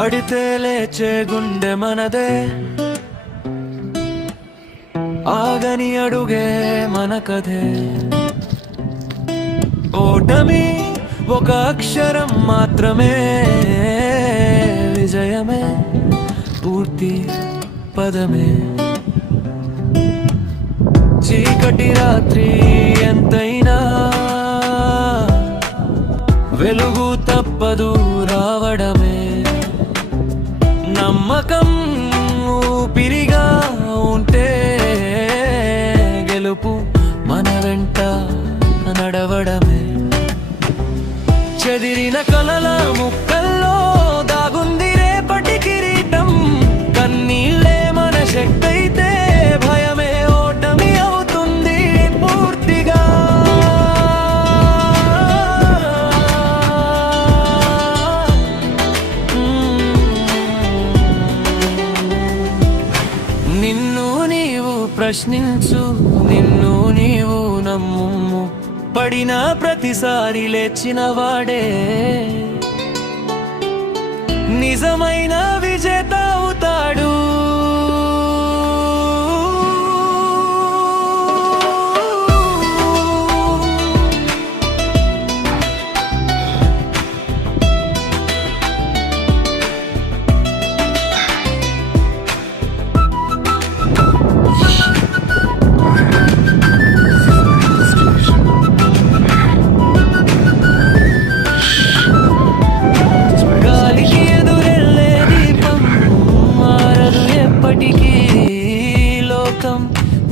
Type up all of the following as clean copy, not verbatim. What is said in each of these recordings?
పడితే లేచే గుండె మనదే, ఆగని అడుగే మన కథే. ఓటమి ఒక అక్షరం మాత్రమే, విజయమే పూర్తి పదమే. చీకటి రాత్రి ఎంతైనా వెలుగు తప్పదు రావడమే. నమ్మకం ఊపిరిగా ఉంటే గెలుపు మన వెంట నడవడమే. చెదిరిన కలల ముక్కల్లో దాగుంది రేపటి కిరీటం. కన్నీళ్ళే మన శక్తైతే భయమే ఓటమి అవుతుంది పూర్తిగా. నిన్ను నీవు ప్రశ్నించు, నిన్ను నీవు నమ్ము. పడిన ప్రతిసారి లేచిన వాడే నిజమైన విజేత అవుతాడు.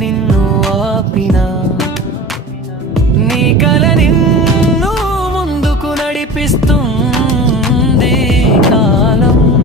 నిన్ను ఆపినా నీ కల నిన్ను ముందుకు నడిపిస్తుంది.